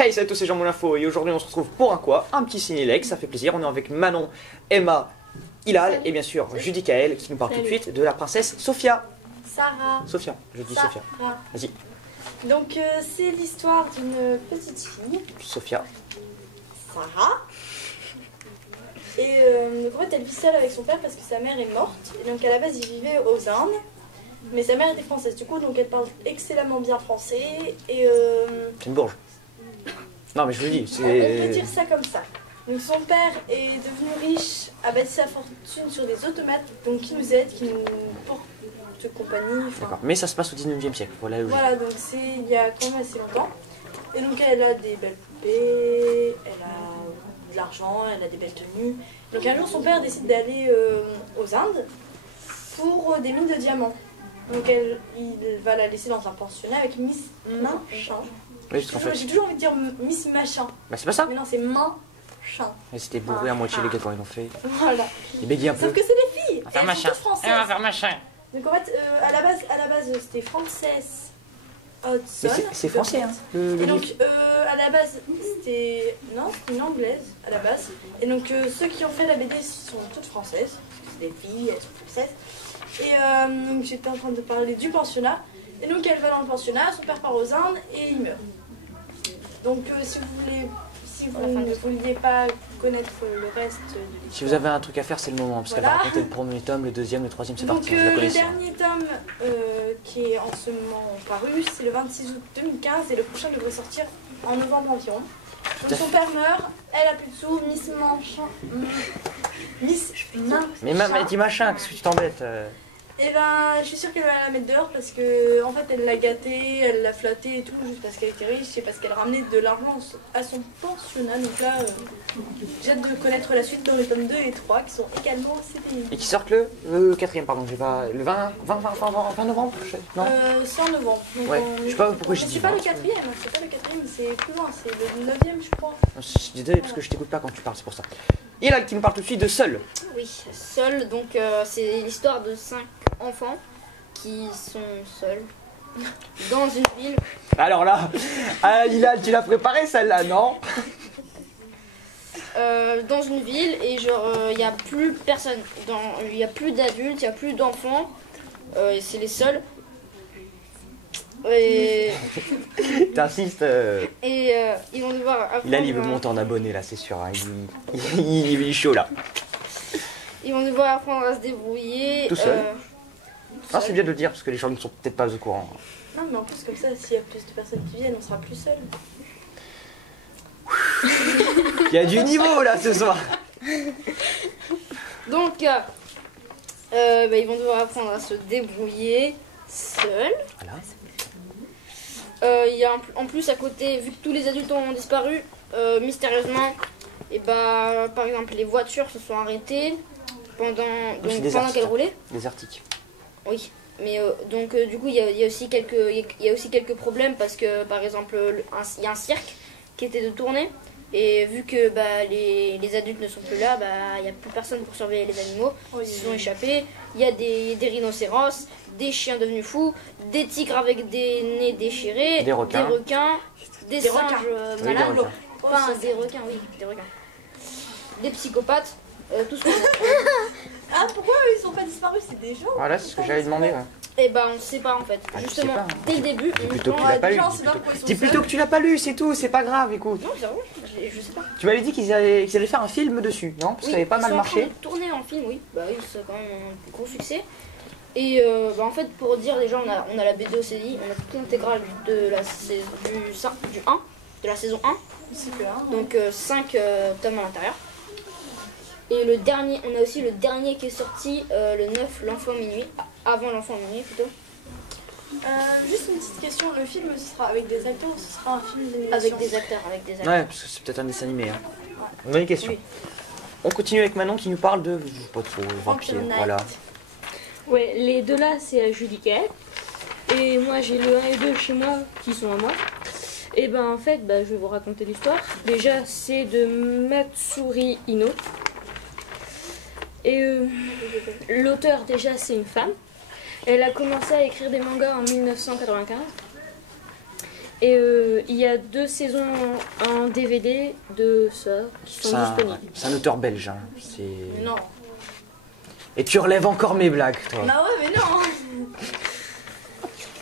Hey, salut à tous, c'est Jean Moulin Info et aujourd'hui on se retrouve pour un quoi? Un petit ciné-lex, ça fait plaisir. On est avec Manon, Emma, Hilal et bien sûr Judy Kael qui nous parle tout de suite de la princesse Sophia. Sophia, je dis Sophia. Vas-y. Donc c'est l'histoire d'une petite fille, Sophia. Sarah. Et donc en fait elle vit seule avec son père parce que sa mère est morte. Et donc à la base il vivait aux Indes. Mais sa mère était française du coup, donc elle parle excellemment bien français. Et C'est une bourge. Non mais je vous le dis, on peut c'est... dire ça comme ça. Donc son père est devenu riche, a bâti sa fortune sur des automates, donc qui nous aident, qui nous portent compagnie. D'accord, mais ça se passe au 19e siècle, voilà. Voilà, donc c'est il y a quand même assez longtemps. Et donc elle a des belles poupées, elle a de l'argent, elle a des belles tenues. Donc un jour son père décide d'aller aux Indes pour des mines de diamants. Donc il va la laisser dans un pensionnat avec Miss Machin. Oui, parce qu'en fait... J'ai toujours envie de dire Miss Machin. Bah c'est pas ça. Mais non, c'est Machin. Et c'était bourré à moitié les gars quand ils l'ont fait. Voilà. Ils bégaient un peu. Sauf que c'est des filles. On va faire Elles machin. sont toutes françaises. On va faire machin. Donc en fait, à la base c'était Frances Hodgson. Mais c'est français hein. Et donc à la base c'était... Non, c'était une anglaise à la base. Et donc ceux qui ont fait la BD sont toutes françaises. C'est des filles, elles sont françaises. Et donc j'étais en train de parler du pensionnat. Et donc elle va dans le pensionnat, son père part aux Indes et il meurt. Donc si vous ne vouliez pas connaître le reste de l'histoire... Si vous avez un truc à faire, c'est le moment, parce qu'elle va raconter le premier tome, le deuxième, le troisième, c'est parti. Donc le dernier tome qui est en ce moment paru, c'est le 26 août 2015 et le prochain devrait sortir en novembre environ. Donc son père meurt, elle a plus de sous, Miss Machin... Mais maman, dis machin, qu'est-ce que tu t'embêtes Et ben, je suis sûre qu'elle va la mettre dehors parce que en fait, elle l'a gâtée, elle l'a flattée et tout, juste parce qu'elle était riche et parce qu'elle ramenait de l'argent à son pensionnat. Donc là, j'ai hâte de connaître la suite dans les tomes 2 et 3 qui sont également CPI. Et qui sortent le quatrième, pardon, j'ai pas... Le 20 novembre non C'est en novembre. Donc ouais, je sais pas pourquoi j'ai dit. C'est pas le quatrième, c'est plus loin, c'est le 9e je crois. Je suis désolé parce que je t'écoute pas quand tu parles, c'est pour ça. Et là, qui nous parle tout de suite de Seul. Oui, Seul, donc c'est l'histoire de 5 enfants qui sont seuls dans une ville. Alors là, Hilal, tu l'as préparé celle-là, non? Dans une ville et genre il n'y a plus personne, il n'y a plus d'adultes, il n'y a plus d'enfants, c'est les seuls. Et t'insistes. Et ils vont devoir apprendre. Hilal, il veut monter en abonné là, c'est sûr. Hein. Il est chaud là. Ils vont devoir apprendre à se débrouiller. Tout seul. Ah, c'est bien de le dire parce que les gens ne sont peut-être pas au courant. Non, mais en plus, comme ça, s'il y a plus de personnes qui viennent, on sera plus seul. Il y a du niveau là ce soir. Donc, ils vont devoir apprendre à se débrouiller seuls. Voilà. Il y a en plus à côté, vu que tous les adultes ont disparu mystérieusement, et par exemple les voitures se sont arrêtées pendant qu'elles roulaient. Désertique. Oui, mais donc du coup il y a aussi quelques problèmes parce que par exemple il y a un cirque qui était de tourner et vu que les adultes ne sont plus là, il n'y a plus personne pour surveiller les animaux, ils se sont échappés. Il y a des rhinocéros, des chiens devenus fous, des tigres avec des nez déchirés, des requins, des singes malades, des requins, des psychopathes, tout ce qu'on a. Ah, pourquoi ils sont pas disparus? C'est des gens. Voilà, c'est ce que j'avais demandé. Ouais. Et on ne sait pas en fait. Justement, pas, hein. Dès le début, Dis plutôt que tu l'as pas lu. Dis plutôt que tu l'as pas lu, c'est tout, c'est pas grave, écoute. Non, je sais pas. Tu m'avais dit qu'ils allaient faire un film dessus, non? Parce que ça avait pas mal marché. Tourner en film, oui. Oui, c'est quand même un gros succès. Et en fait, pour dire déjà, on a la BD OCD, on a toute l'intégrale de la saison 1. Donc 5 tomes à l'intérieur. Et le dernier, on a aussi le dernier qui est sorti, le 9, l'enfant minuit, avant l'enfant minuit plutôt. Juste une petite question, le film ce sera avec des acteurs ou ce sera un film d'animation? Avec des acteurs. Ouais, parce que c'est peut-être un dessin animé. Hein. Ouais. Bonne question. Oui. On continue avec Manon qui nous parle de... Pas trop, vampire, voilà. Ouais, les deux là c'est Judy Kael. Et moi j'ai le 1 et 2 chez moi qui sont à moi. Et en fait, je vais vous raconter l'histoire. Déjà c'est de Matsuri Ino. Et l'auteur déjà c'est une femme. Elle a commencé à écrire des mangas en 1995. Et il y a 2 saisons en DVD de ça qui sont disponibles. C'est un auteur belge. Hein. Mais non. Et tu relèves encore mes blagues, toi. Bah ouais, mais non.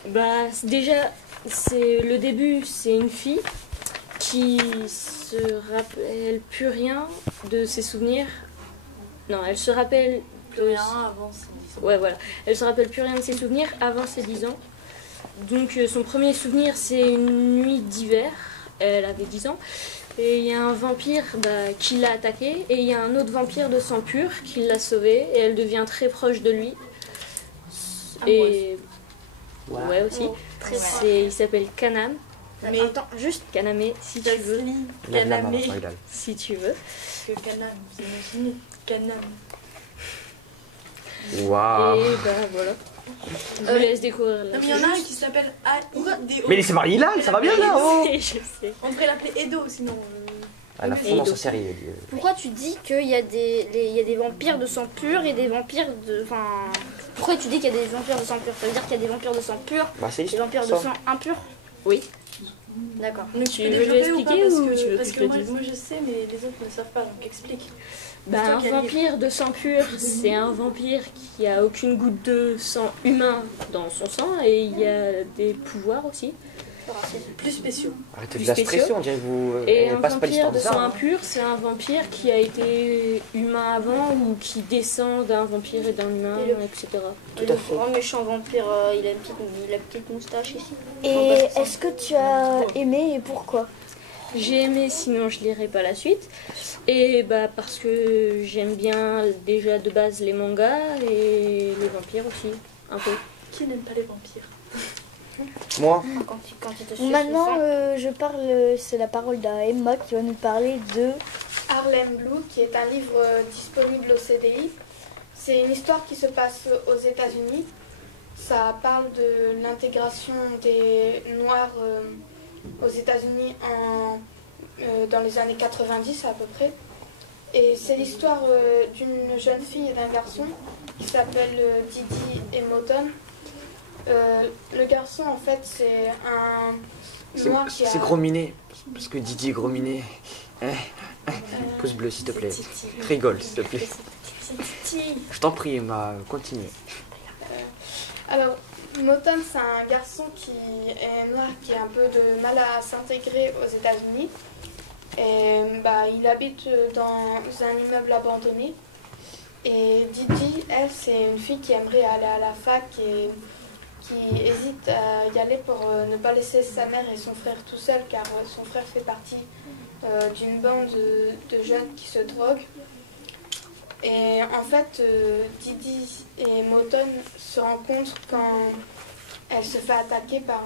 Bah déjà, c'est le début, c'est une fille qui se rappelle plus rien de ses souvenirs. Non, elle se rappelle Plus rien avant ses 10 ans. Ouais, voilà. Elle se rappelle plus rien de ses souvenirs avant ses 10 ans. Donc son premier souvenir, c'est une nuit d'hiver. Elle avait 10 ans. Et il y a un vampire qui l'a attaquée. Et il y a un autre vampire de sang pur qui l'a sauvée. Et elle devient très proche de lui. Et... Ouais, aussi. Oh, très Il s'appelle Kanam. Mais Attends, juste Kaname, si tu veux. Kaname. Si tu veux. Que Kanam, vous imaginez Kanam. Waouh. Et voilà. Je vous laisse découvrir Non, la mais il y en a un qui s'appelle A-I-D-O. Mais laissez-moi Hilal, ça va bien là oh. Je sais. On pourrait l'appeler Edo sinon. À la fond dans sa série. pourquoi tu dis qu'il y a des vampires de sang pur et des vampires de... Enfin... Pourquoi tu dis qu'il y a des vampires de sang pur? Ça veut dire qu'il y a des vampires de sang pur Bah, c'est et des vampires de ça. sang impur? Oui. D'accord. Donc Tu tu peux veux développer ou l'expliquer pas ou tu veux parce que je que le moi, dise moi je sais mais les autres ne savent pas donc explique. Bah, C'est toi un qui as le vampire de sang pur, c'est un vampire qui a aucune goutte de sang humain dans son sang et il y a des pouvoirs aussi. Plus spéciaux. Arrêtez Plus de la spéciaux. stresser, on dirait que vous. Et Elle un passe pas vampire l'histoire de de sang ça. Hein. impur, c'est un vampire qui a été humain avant ou qui descend d'un vampire et d'un humain, Et le- etc. Tout Et à le fait. grand méchant vampire, il a une petite moustache ici. Et est-ce que tu as aimé et pourquoi? J'ai aimé, sinon je lirai pas la suite. Et bah parce que j'aime bien déjà de base les mangas et les vampires aussi, un peu. Qui n'aime pas les vampires? Moi, Quand il te suce Maintenant, le sang. c'est la parole d'Emma qui va nous parler de... Harlem Blue, qui est un livre disponible au CDI. C'est une histoire qui se passe aux États-Unis. Ça parle de l'intégration des Noirs aux États-Unis dans les années 90 à peu près. Et c'est l'histoire d'une jeune fille et d'un garçon qui s'appelle Didi et Moton. Le garçon, en fait, c'est un noir qui a... c'est gros minet. Parce que Didi est gros minet. Pouce bleu, s'il te plaît. Rigole, s'il te plaît. Je t'en prie, Emma, continue. Alors, Moton, c'est un garçon qui est noir, qui a un peu de mal à s'intégrer aux États-Unis. Et il habite dans un immeuble abandonné. Et Didi, elle, c'est une fille qui aimerait aller à la fac et qui hésite à y aller pour ne pas laisser sa mère et son frère tout seuls, car son frère fait partie d'une bande de jeunes qui se droguent. Et en fait, Didi et Moton se rencontrent quand elle se fait attaquer par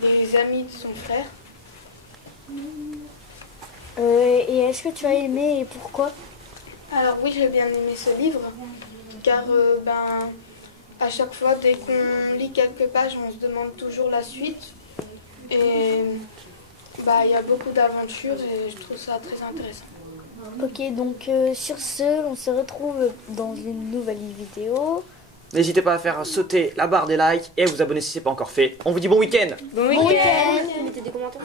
des amis de son frère. et est-ce que tu as aimé et pourquoi? Alors oui, j'ai bien aimé ce livre, car à chaque fois, dès qu'on lit quelques pages, on se demande toujours la suite. Et il y a beaucoup d'aventures et je trouve ça très intéressant. Ok, donc sur ce, on se retrouve dans une nouvelle vidéo. N'hésitez pas à faire sauter la barre des likes et à vous abonner si ce n'est pas encore fait. On vous dit bon week-end. Bon week-end. Mettez des commentaires.